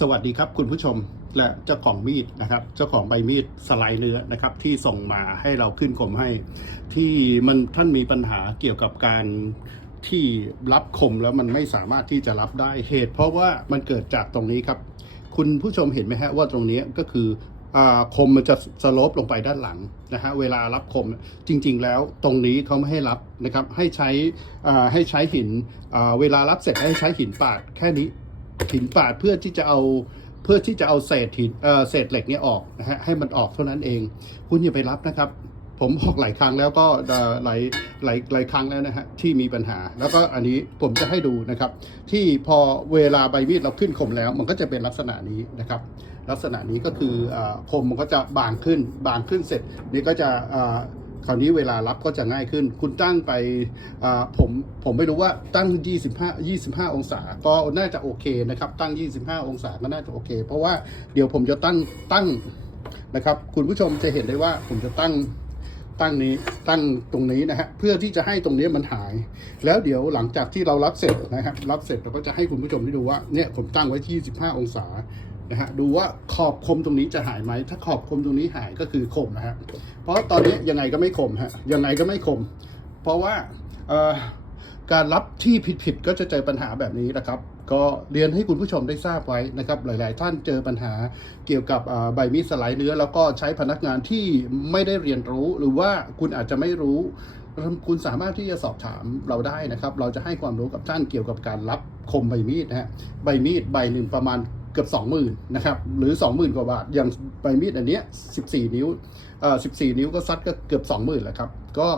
สวัสดีครับคุณผู้ชมและเจ้าของมีดนะครับ เจ้าของใบมีดสไลด์เนื้อนะครับ ที่ส่งมาให้เราขึ้นคมให้ ที่มันท่านมีปัญหาเกี่ยวกับการที่รับคมแล้วมันไม่สามารถที่จะรับได้เหตุ เพราะว่ามันเกิดจากตรงนี้ครับ คุณผู้ชมเห็นไหมฮะว่าตรงนี้ก็คืออคมมันจะสโลปลงไปด้านหลังนะฮะเวลารับคมจริง ๆ แล้วตรงนี้เขาไม่ให้รับนะครับให้ใช้ให้ใช้หินเวลารับเสร็จให้ใช้หินปาดแค่นี้ หินปาดเพื่อที่จะเอาเพื่อที่จะเอาเศษหินเอ่อเศษเหล็กนี้ออกนะฮะให้มันออกเท่านั้นเอง คุณอย่าไปรับนะครับ ผมบอกหลายครั้งแล้วก็เอ่อหลายหลายหลายครั้งแล้วนะฮะที่มีปัญหา แล้วก็อันนี้ผมจะให้ดูนะครับ ที่พอเวลาใบมีดเราขึ้นคมแล้ว มันก็จะเป็นลักษณะนี้นะครับ ลักษณะนี้ก็คืออคมมันก็จะบางขึ้นบางขึ้นเสร็จนี่ก็จะอ่า คราวนี้เวลารับก็จะง่ายขึ้น คุณตั้งไปผมผมไม่รู้ว่าตั้ง 25 25 องศา ก็น่าจะโอเคนะครับ ตั้ง 25 องศาก็น่าจะโอเค เพราะว่าเดี๋ยวผมจะตั้งตั้งนะครับ คุณผู้ชมจะเห็นได้ว่าผมจะตั้งตั้งนี้ตั้งตรงนี้นะฮะเพื่อที่จะให้ตรงนี้มันหาย แล้วเดี๋ยวหลังจากที่เรารับเสร็จนะครับรับเสร็จเราก็จะให้คุณผู้ชมได้ดูว่าเนี่ยผมตั้งไว้ที่25องศา นะฮะดูว่าขอบคมตรงนี้จะหายไหม ถ้าขอบคมตรงนี้หายก็คือคมนะฮะเพราะตอนนี้ยังไงก็ไม่คมฮะยังไงก็ไม่คม เพราะว่าการรับที่ผิดๆก็จะเจอปัญหาแบบนี้นะครับ ก็เรียนให้คุณผู้ชมได้ทราบไว้นะครับ หลาย ๆ ท่านเจอปัญหาเกี่ยวกับใบมีดสไลด์เนื้อ แล้วก็ใช้พนักงานที่ไม่ได้เรียนรู้หรือว่าคุณอาจจะไม่รู้ คุณสามารถที่จะสอบถามเราได้นะครับ เราจะให้ความรู้กับท่านเกี่ยวกับการรับคมใบมีดนะฮะใบมีดใบหนึ่งประมาณ เกือบ 20,000นะครับหรือ 20,000 กว่าบาท อย่างใบมีดอันเนี้ย14 นิ้วเอ่อ14 นิ้วก็ซัดก็เกือบ 20,000แหละครับ ก็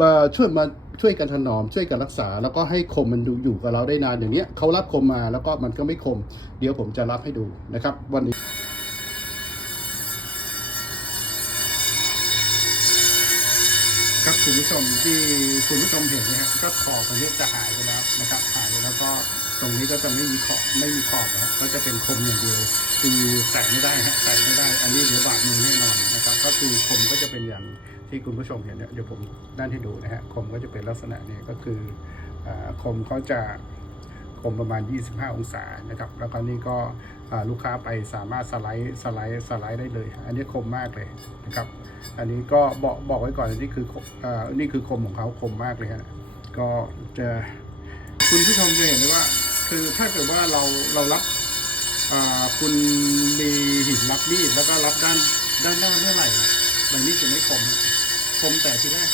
มาช่วยมาช่วยกันถนอมช่วยกันรักษา แล้วก็ให้คมมันดูอยู่กับเราได้นานอย่างเนี้ยเขารับคมมาแล้วก็มันก็ไม่คม เดี๋ยวผมจะรับให้ดูนะครับ วันนี้ครับคุณผู้ชมที่คุณผู้ชมเห็นนะครับก็ขอบอันนี้จะหายไปแล้วนะครับหายไปแล้วก็ ตรงนี้ก็จะไม่มีขอบไม่มีขอบนะก็จะเป็นคมอย่างเดียวคือแตะไม่ได้ฮะแตะไม่ได้ อันนี้เดี๋ยวบาดมือแน่นอนนะครับ ก็คือคมก็จะเป็นอย่างที่คุณผู้ชมเห็นเนี่ยเดี๋ยวผมด้านให้ดูนะฮะคมก็จะเป็นลักษณะนี้ก็คืออคมเขาจะคมประมาณ 25 องศานะครับ แล้วก็นี่ก็ลูกค้าไปสามารถสไลด์สไลด์สไลด์ได้เลย อันนี้คมมากเลยนะครับ อันนี้ก็บอกบอกไว้ก่อนนี่คืออนี่คือคมของเขาคมมากเลยฮะก็จะคุณผู้ชมจะเห็นเลยว่า คือถ้าเกิดว่าเราเรารับคุณมีหินรับมีดแล้วก็รับด้านด้านหน้าเมื่อไหร่ใบมีดจะไม่คมคมแต่ทีแรก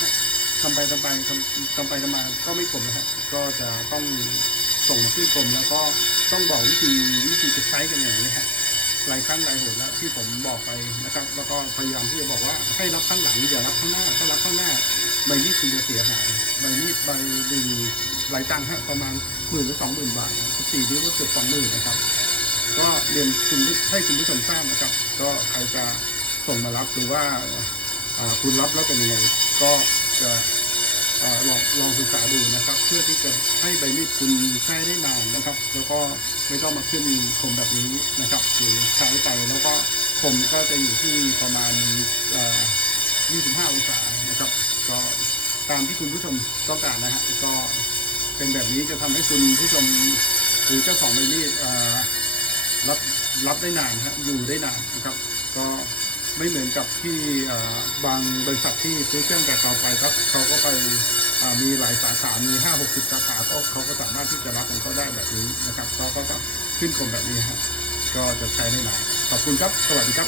ทำไปทำไปทำทำไปทำมาก็ไม่คมนะฮะก็จะต้องส่งมาขึ้นคมแล้วก็ต้องบอกวิธีวิธีจะใช้กันอย่างนี้ฮะหลายครั้งหลายหนแล้วที่ผมบอกไปนะครับ แล้วก็พยายามที่จะบอกว่าให้รับข้างหลังอย่ารับข้างหน้าถ้ารับข้างหน้าใบมีดคุณจะเสียหายใบมีดใบหนึ่งหลายตังค์ฮะประมาณ หมื่นหรือสองหมื่นบาทสี่นิ้วก็เกือบสองหมื่นนะครับ ก็เรียนคุณให้คุณผู้ชมทราบนะครับ ก็ใครจะส่งมารับหรือว่าคุณรับแล้วเป็นยังไงก็จะลองลองศึกษาดูนะครับ เพื่อที่จะให้ใบมีดคุณใช้ได้นานนะครับ แล้วก็ไม่ต้องมาขึ้นคมแบบนี้นะครับคือใช้ไปแล้วก็คมก็จะอยู่ที่ประมาณเอ่อ25 องศานะครับ ก็ตามที่คุณผู้ชมต้องการนะฮะก็ เป็นแบบนี้จะทำให้คุณผู้ชมหรือเจ้าของใบมีดรับรับได้นานฮะอยู่ได้นานนะครับ ก็ไม่เหมือนกับที่บางบริษัทที่ซื้อเครื่องจากเราไปครับเขาก็ไปมีหลายสาขา มีห้าหกสิบสาขาก็เขาก็สามารถที่จะรับของเขาได้แบบนี้นะครับเขาก็ขึ้นคมแบบนี้ฮะก็จะใช้ได้นานขอบคุณครับ สวัสดีครับ